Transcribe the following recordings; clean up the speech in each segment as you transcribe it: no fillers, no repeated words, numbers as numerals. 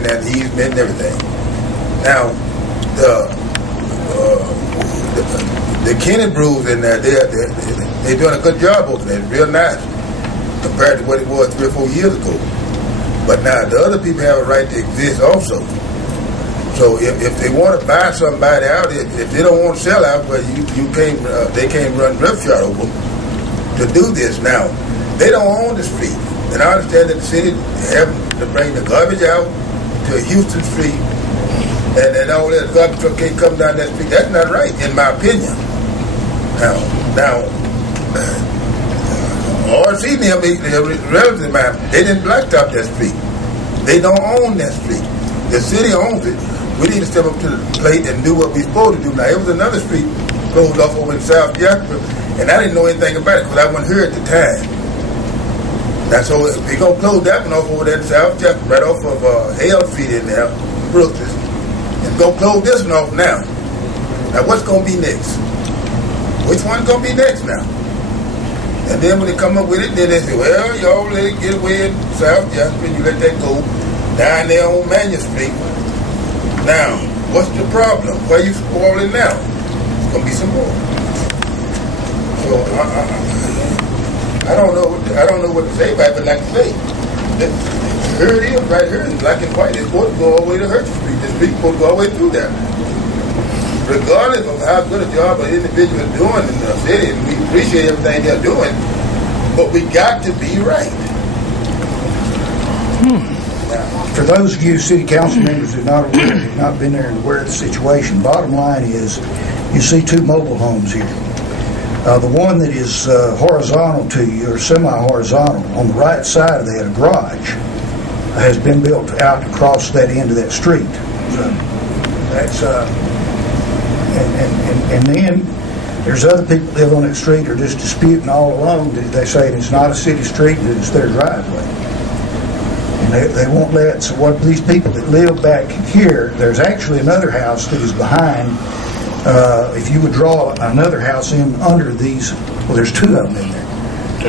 in that easement and everything. Now, the Kenny Brews in there, they're doing a good job over there. It's real nice compared to what it was 3 or 4 years ago. But now the other people have a right to exist also. So if they want to buy somebody out, if they don't want to sell out, well, they can't run roughshod over them to do this. Now, they don't own the street. And I understand that the city have to bring the garbage out to Houston Street, and all that garbage truck can't come down that street. That's not right, in my opinion. Now, RC and them, relatives of mine, they didn't blacktop that street. They don't own that street. The city owns it. We need to step up to the plate and do what we're supposed to do. Now, it was another street closed off over in South Jasper, and I didn't know anything about it because I wasn't here at the time. Now, so if we're going to close that one off over there in South Jasper, right off of Hale Street in there, Brooks, and go close this one off now. Now, what's going to be next? Which one's going to be next now? And then when they come up with it, then they say, well, y'all let it get away in South Jasper, and you let that go down there on Manor Street. Now, what's the problem? Why are you spoiling now? It's going to be some more. So, I don't know what to say about it, but like I say, here it is, right here in black and white. It's supposed to go all the way to Hershey Street. The street's supposed to go all the way through there. Regardless of how good a job an individual is doing in the city, and we appreciate everything they're doing, but we got to be right. For those of you city council members who have not been there and aware of the situation, bottom line is you see 2 mobile homes here. The one that is horizontal to you, or semi-horizontal, on the right side of that, a garage, has been built out across that end of that street. So that's and then there's other people that live on that street are just disputing all along. They say it's not a city street, that it's their driveway. And they won't let, so what these people that live back here, there's actually another house that is behind. If you would draw another house in under these, well, there's 2 of them in there.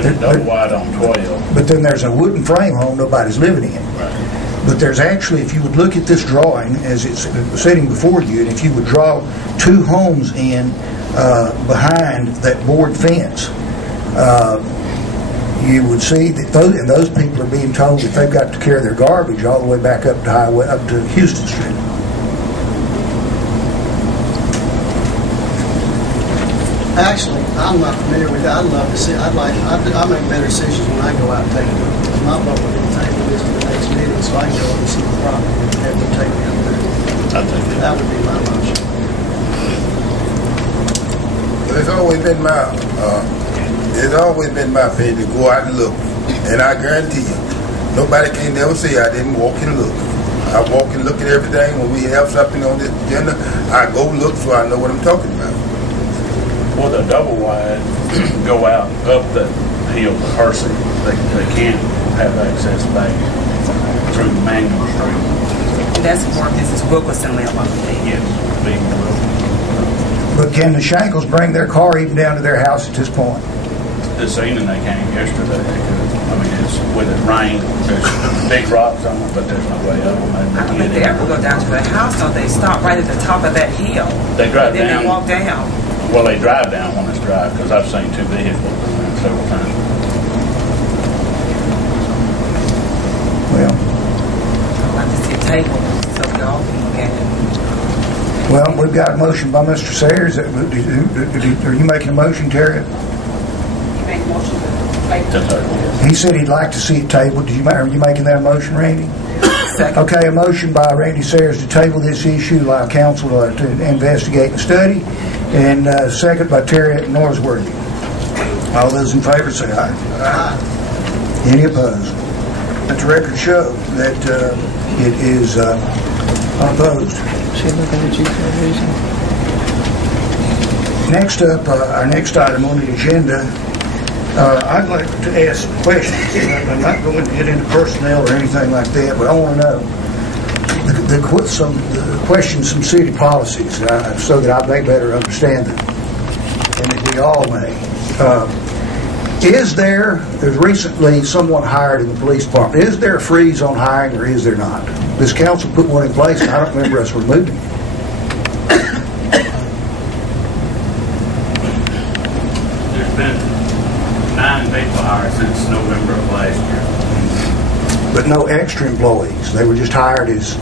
There's no wide on 12. But then there's a wooden frame home nobody's living in. Right. But there's actually, if you would look at this drawing as it's sitting before you, and if you would draw 2 homes in behind that board fence, you would see that those people are being told that they've got to carry their garbage all the way back up to Houston Street. Actually, I'm not familiar with that. I'd love to see. I make better decisions when I go out and take it. My vote would be table this to the next meeting so I can go and see the property and have them take it up there. That would be my motion. Well, it's always been my opinion to go out and look, and I guarantee you, nobody can never say I didn't walk and look. I walk and look at everything. When we have something on this agenda, I go look so I know what I'm talking about. Well, the double wide go out up the hill to Hershey. They can't have access back through Manual Street. That's where Mrs. Wilkerson live on the day. Yes, being But can the Shankles bring their car even down to their house at this point? this evening they came yesterday. They could. I mean, it's with it rain. There's big rocks on it, but there's no way up. I don't think they ever go down to the house. Don't they stop right at the top of that hill? They drive then down. They walk down. Well, they drive down when it's dry because I've seen 2 vehicles several times. Well, I'd like to see a table so we all can look at it. well, we've got a motion by Mr. Sayers. Are you making a motion, Terrya? You make a motion To table. He said he'd like to see it tabled. Are you making that a motion, Randy? Second. Okay, a motion by Randy Sayers to table this issue, allow council to investigate and study, and second by Terrya Norsworthy. All those in favor say aye. Aye. Any opposed? Let the record show that it is unopposed. Next up, our next item on the agenda, I'd like to ask some questions. I'm not going to get into personnel or anything like that, but I want to know the questions, some city policies, so that I may better understand them, and that we all may. There's recently someone hired in the police department. Is there a freeze on hiring or is there not? This council put one in place and I don't remember us removing it. There's been 9 people hired since November of last year. But no extra employees. They were just hired as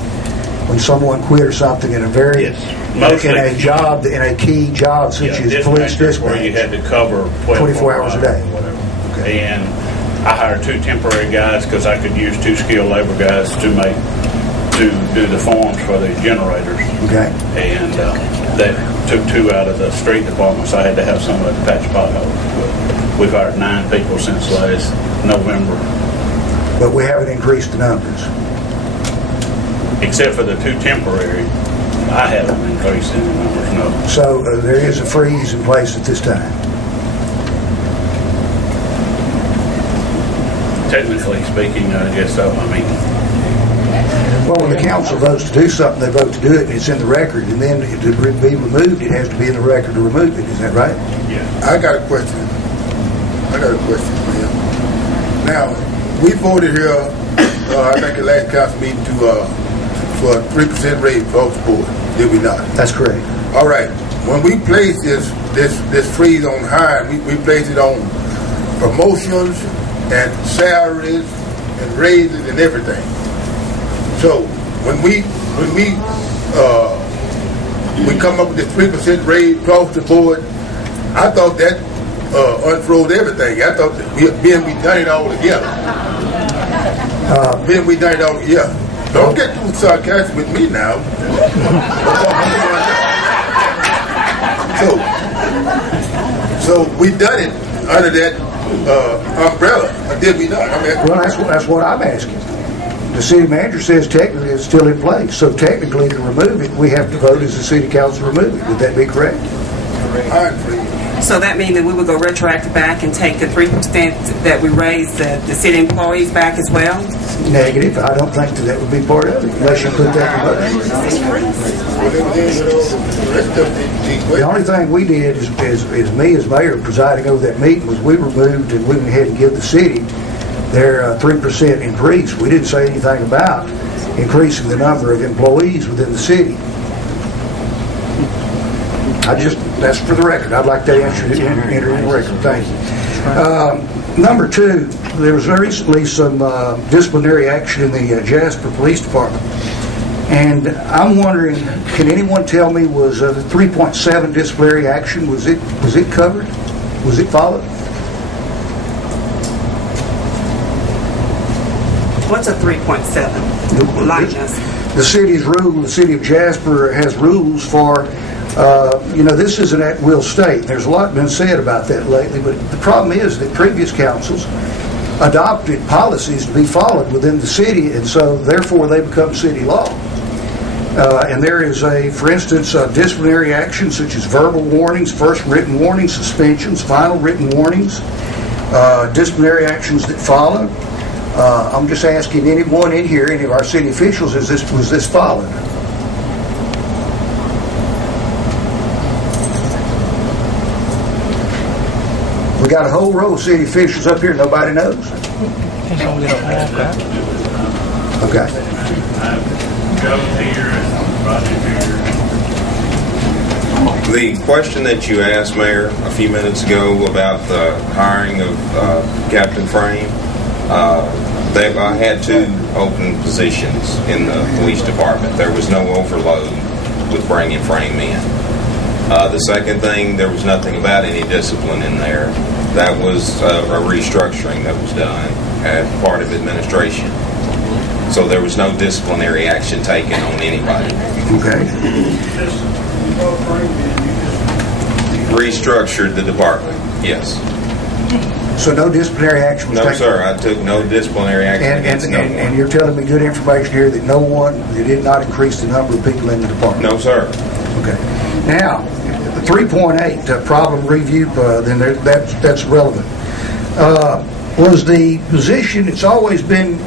when someone quit or something in a very in a job, in a key job such as police dispatch, where you had to cover 24 hours a day. Or whatever. Okay. And I hired 2 temporary guys because I could use 2 skilled labor guys to do the forms for the generators. Okay. And that took 2 out of the street department, so I had to have someone to patch potholes. But we've hired 9 people since last November. But we haven't increased the numbers. Except for the 2 temporary, I haven't increased any numbers, no. So there is a freeze in place at this time. Technically speaking, I guess so. I mean, well, when the council votes to do something, they vote to do it, and it's in the record. And then to be removed, it has to be in the record to remove it. Is that right? yeah. I got a question for you. Now, we voted here, I think the last council meeting for a 3% raise across the board. Did we not? That's correct. All right. When we placed this freeze on hiring, we placed it on promotions and salaries and raises and everything. So when we come up with this 3% raise across the board, I thought that unfroze everything. I thought that we done it all together. We done it all together. Don't get too sarcastic with me now. So we done it under that umbrella, or did we not? I mean, Well, that's what I'm asking. The city manager says technically it's still in place. So technically to remove it, we have to vote as the city council to remove it. Would that be correct? I'm free. So that means that we would go retroactive back and take the 3% that we raised the city employees back as well? Negative. I don't think that would be part of it unless you put that in motion. The only thing we did is me as mayor presiding over that meeting was we removed and we went ahead and give the city their 3% increase. We didn't say anything about increasing the number of employees within the city. That's for the record. I'd like that entered in the record. Thank you. Number 2, there was recently some disciplinary action in the Jasper Police Department. And I'm wondering, can anyone tell me, was the 3.7 disciplinary action, was it covered? Was it followed? What's a 3.7? Likeness. The city's rule, the city of Jasper has rules for, this is an at-will state. There's a lot been said about that lately, but the problem is that previous councils adopted policies to be followed within the city, and so therefore they become city law. And there is for instance, disciplinary actions such as verbal warnings, first written warnings, suspensions, final written warnings, disciplinary actions that follow. I'm just asking anyone in here, any of our city officials, was this followed? We got a whole row of city officials up here, nobody knows. Okay. The question that you asked, Mayor, a few minutes ago about the hiring of Captain Frame, they've had 2 open positions in the police department. There was no overload with bringing Frame in. The second thing, there was nothing about any discipline in there. That was a restructuring that was done as part of administration. So there was no disciplinary action taken on anybody. Okay. Restructured the department, yes. So no disciplinary action was taken? No, sir. I took no disciplinary action against no one. And you're telling me good information here that they did not increase the number of people in the department? No, sir. Okay. Now, 3.8, problem review, then that's relevant. Was the position, it's always been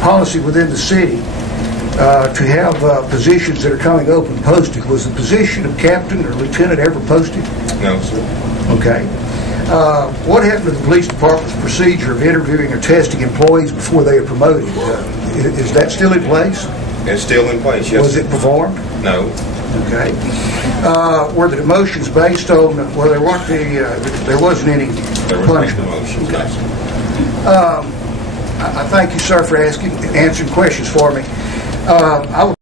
policy within the city to have positions that are coming open posted. Was the position of captain or lieutenant ever posted? No, sir. Okay. What happened to the police department's procedure of interviewing or testing employees before they are promoted? Is that still in place? It's still in place, yes. Was it performed? No. Okay. Were the demotions based on, well, there wasn't any There was punishment? no demotion. I thank you, sir, for answering questions for me. I will